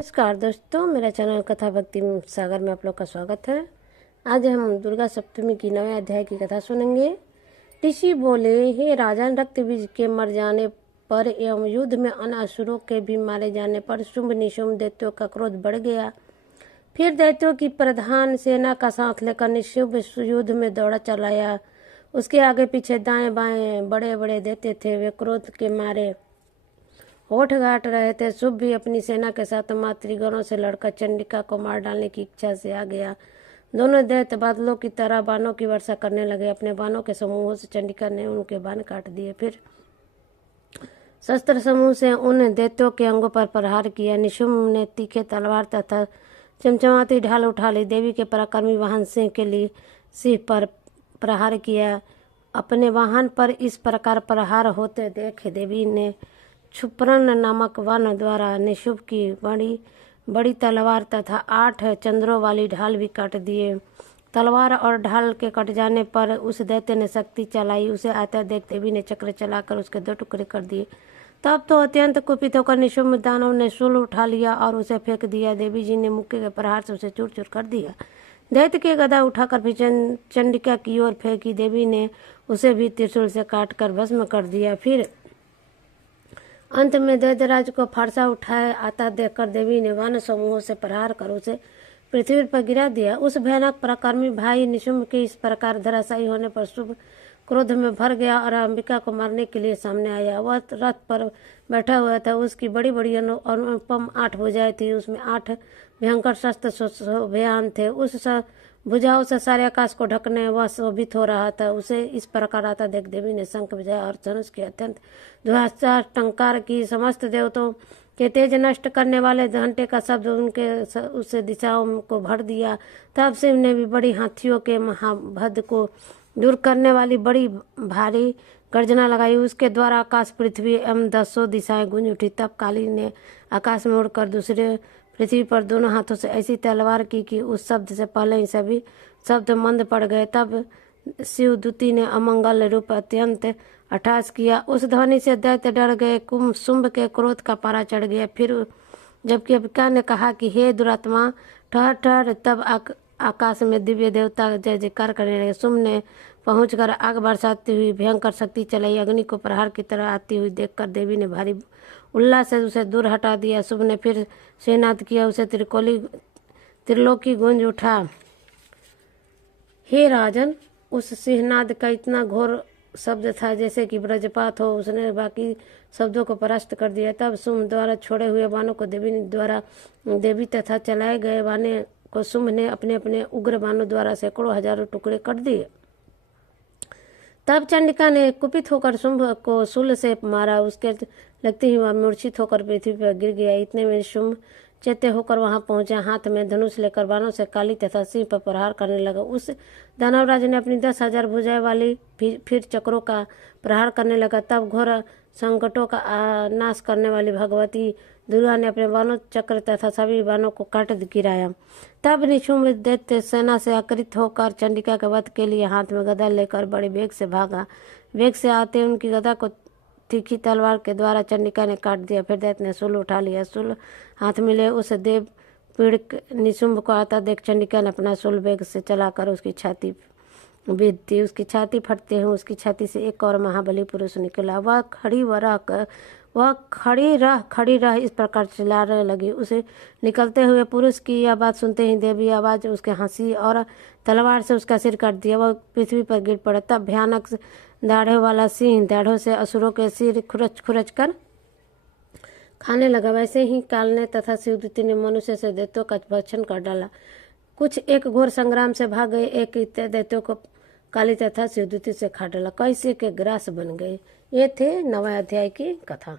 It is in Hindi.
नमस्कार दोस्तों, मेरा चैनल कथा भक्ति सागर में आप लोग का स्वागत है। आज हम दुर्गा सप्तमी की 9वें अध्याय की कथा सुनेंगे। ऋषि बोले, हे राजन, रक्त बीज के मर जाने पर एवं युद्ध में अन्य असुरों के भी मारे जाने पर शुंभ निशुंभ दैत्यों का क्रोध बढ़ गया। फिर दैत्यों की प्रधान सेना का साथ लेकर निशुंभ युद्ध में दौड़ा चलाया। उसके आगे पीछे दाएं बाएं बड़े बड़े दैत्य थे। वे क्रोध के मारे होठ गांठ रहे थे। शुभ भी अपनी सेना के साथ मातृगणों से लड़कर चंडिका को मार डालने की इच्छा से आ गया। दोनों दैत्य बादलों की तरह बाणों की वर्षा करने लगे। अपने बाणों के समूहों से चंडिका ने उनके बाण काट दिए। फिर शस्त्र समूह से उन दैत्यों के अंगों पर प्रहार किया। निशुंभ ने तीखे तलवार तथा चमचमाती ढाल उठा ली। देवी के पराक्रमी वाहन सिंह के लिए सिंह पर प्रहार किया। अपने वाहन पर इस प्रकार प्रहार होते देख देवी ने क्षुप्रन नामक वन द्वारा निशुंभ की बड़ी तलवार तथा 8 चंद्रों वाली ढाल भी काट दिए। तलवार और ढाल के कट जाने पर उस दैत्य ने शक्ति चलाई। उसे आता देख देवी ने चक्र चलाकर उसके 2 टुकड़े कर दिए। तब तो अत्यंत कुपित होकर निशुंभ दानव ने शूल उठा लिया और उसे फेंक दिया। देवी जी ने मुक्के के प्रहार से उसे चूर चूर कर दिया। दैत्य के गदा उठाकर भी चंडिका की ओर फेंकी। देवी ने उसे भी त्रिशूल से काट कर भस्म कर दिया। फिर अंत में दैत्यराज को फरसा उठाए आता देखकर देवी ने वन समूहों से प्रहार कर उसे पृथ्वी पर गिरा दिया। उस भयानक पराक्रमी भाई निशुंभ के इस प्रकार धराशायी होने पर शुभ क्रोध में भर गया और अंबिका को मारने के लिए सामने आया। वह रथ पर बैठा हुआ था। उसकी बड़ी बड़ी अनुपम 8 भुजाएं थी। उसमें 8 भयंकर शस्त्र शोभायमान थे। उस भुजाओं से सारे आकाश को ढकने वह शोभित हो रहा था। उसे इस प्रकार आता देख देवी ने शंख बजाया और धनुष के अत्यंत धुआंधार टंकार की। समस्त देवताओं के तेज नष्ट करने वाले घंटे का शब्द उसे दिशाओं को भर दिया। तब शिव ने भी बड़ी हाथियों के महाभद को दूर करने वाली बड़ी भारी गर्जना लगाई। उसके द्वारा आकाश पृथ्वी एवं 10 दिशाएं गूंज उठी। तब काली ने आकाश में उड़कर दूसरे पृथ्वी पर दोनों हाथों से ऐसी तलवार की कि उस शब्द से पहले ही सभी शब्द मंद पड़ गए। तब शिवदूती ने अमंगल रूप अत्यंत अट्टहास किया। उस ध्वनि से दैत्य डर गए। शुंभ के क्रोध का पारा चढ़ गया। फिर जबकि अंबिका ने कहा कि हे दुरात्मा, ठहर ठहर, तब आकाश में दिव्य देवता जय जयकार करने लगे। शुंभ ने पहुंचकर आग बरसाती हुई भयंकर शक्ति चलाई। अग्नि को प्रहार की तरह आती हुई देखकर देवी ने भारी उल्लास से उसे दूर हटा दिया। शुंभ ने फिर सिंहनाद किया। उसे त्रिलोकी गूंज उठा। हे राजन, उस सिंहनाद का इतना घोर शब्द था जैसे कि वज्रपात हो। उसने बाकी शब्दों को परास्त कर दिया। तब शुंभ द्वारा छोड़े हुए बाणों को देवी तथा चलाए गए बाणों को शुंभ ने अपने अपने उग्र बाणों द्वारा सैकड़ों हजारों टुकड़े कर दिए। तब चंडिका ने कुपित होकर शुंभ को शूल से मारा। उसके लगते ही वह मूर्छित होकर पृथ्वी पर गिर गया। इतने में शुंभ चैत्य होकर वहां पहुंचा। हाथ में धनुष लेकर बाणों से काली तथा सिंह पर प्रहार करने लगा। उस दानवराज ने अपनी 10,000 भुजाएं वाली फिर चक्रों का प्रहार करने लगा। तब घोर संकटों का नाश करने वाली भगवती दुर्गा ने अपने बाणों चक्र तथा सभी बाणों को काट गिराया। तब निशुंभ दैत्य सेना से आकृत होकर चंडिका के वध के लिए हाथ में गदा लेकर बड़े वेग से भागा। वेग से आते उनकी गदा को तीखी तलवार के द्वारा चंडिका ने काट दिया। फिर दैत्य ने शूल उठा लिया। शूल हाथ मिले उस देव पीड़ित निशुंभ को आता देख चंडिका ने अपना शूल वेग से चलाकर उसकी छाती बीध दी। उसकी छाती फटते हुए उसकी छाती से एक और महाबली पुरुष निकला। वह खड़ी रह इस प्रकार चिल्लाने लगी। उसे निकलते हुए पुरुष की यह बात सुनते ही देवी आवाज उसके हंसी और तलवार से उसका सिर काट दिया। वह पृथ्वी पर गिर पड़ा। तब भयानक दाढ़ों वाला सिंह दाढ़ों से असुरों के सिर खुरच कर खाने लगा। वैसे ही काल ने तथा शिवदूती ने मनुष्य से दैत्यों का भक्षण कर डाला। कुछ एक घोर संग्राम से भाग गए। एक दैत्यों को काली तथा शिवदूती से खा डाला। कैसे के ग्रास बन गए। ये थे 9वें अध्याय की कथा।